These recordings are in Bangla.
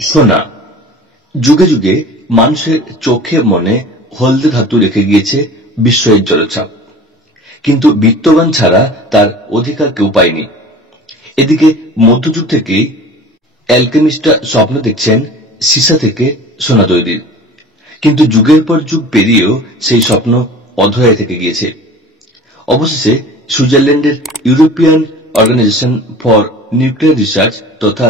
সোনা যুগে যুগে মানুষের চোখে মনে হলদে ধাতু রেখে গিয়েছে বিস্ময়ের জলছাপ, কিন্তু বিত্তবান ছাড়া তার অধিকার কেউ পায়নি। এদিকে মধ্যযুগ থেকেই অ্যালকেমিস্টরা স্বপ্ন দেখছেন সীসা থেকে সোনা তৈরির, কিন্তু যুগের পর যুগ পেরিয়েও সেই স্বপ্ন অধরায় থেকে গিয়েছে। অবশেষে সুইজারল্যান্ডের European Organization for Nuclear Research তথা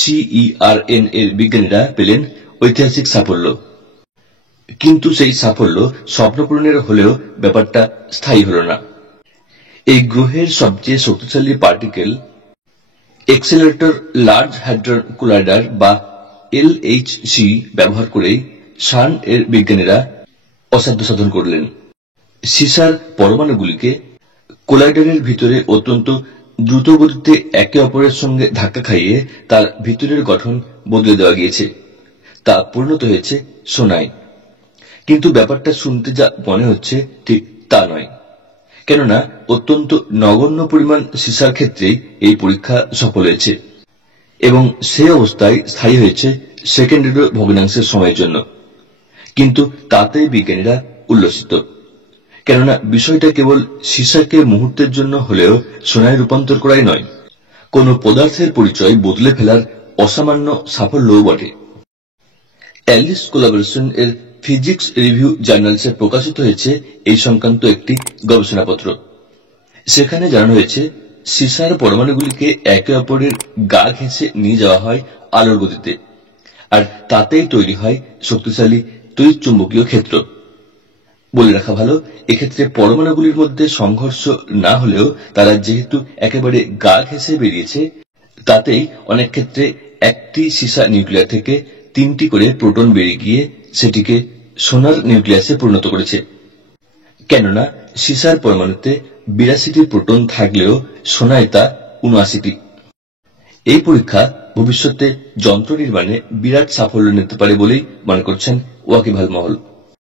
CERN এর বিজ্ঞানীরা পেলেন ঐতিহাসিক সাফল্য। কিন্তু সেই সাফল্য স্বপ্নপূরণের হলেও ব্যাপারটা স্থায়ী হল না। এই গ্রহের সবচেয়ে শক্তিশালী particle accelerator large hadron collider বা LHC ব্যবহার করেই CERN এর বিজ্ঞানীরা অসাধ্য সাধন করলেন। সীসার পরমাণুগুলিকে কোলাইডারের ভিতরে অত্যন্ত দ্রুত গতিতে একে অপরের সঙ্গে ধাক্কা খাইয়ে তার ভিতরের গঠন বদলে দেওয়া গিয়েছে। তা পরিণত হয়েছে সোনায়। কিন্তু ব্যাপারটা শুনতে যা মনে হচ্ছে ঠিক তা নয়, কেননা অত্যন্ত নগণ্য পরিমাণ সীসার ক্ষেত্রেই এই পরীক্ষা সফল হয়েছে এবং সে অবস্থায় স্থায়ী হয়েছে সেকেন্ডেরও ভগ্নাংশের সময়ের জন্য। কিন্তু তাতেই বিজ্ঞানীরা উল্লসিত, কেননা বিষয়টা কেবল সীসাকে মুহূর্তের জন্য হলেও সোনায় রূপান্তর করাই নয়, কোন পদার্থের পরিচয় বদলে ফেলার অসামান্য সাফল্যও বটে। অ্যালিস কোলাবোরেশন এর ফিজিক্স রিভিউ জার্নালসে প্রকাশিত হয়েছে এই সংক্রান্ত একটি গবেষণাপত্র। সেখানে জানানো হয়েছে সীসার পরমাণুগুলিকে একে অপরের গা ঘেঁষে নিয়ে যাওয়া হয় আলোর গতিতে, আর তাতেই তৈরি হয় শক্তিশালী তড়িৎচুম্বকীয় ক্ষেত্র। বলে রাখা ভালো, এক্ষেত্রে পরমাণুগুলির মধ্যে সংঘর্ষ না হলেও তারা যেহেতু একেবারে গা ঘেঁষে বেরিয়েছে, তাতেই অনেক ক্ষেত্রে একটি সীসা নিউক্লিয়ার থেকে 3টি করে প্রোটন বেরিয়ে গিয়ে সেটিকে সোনার নিউক্লিয়াসে পরিণত করেছে। কেননা সীসার পরমাণুতে 82টি প্রোটন থাকলেও সোনায় তা 79টি। এই পরীক্ষা ভবিষ্যতে যন্ত্র নির্মাণে বিরাট সাফল্য নিতে পারে বলেই মনে করছেন ওয়াকিবহাল মহল।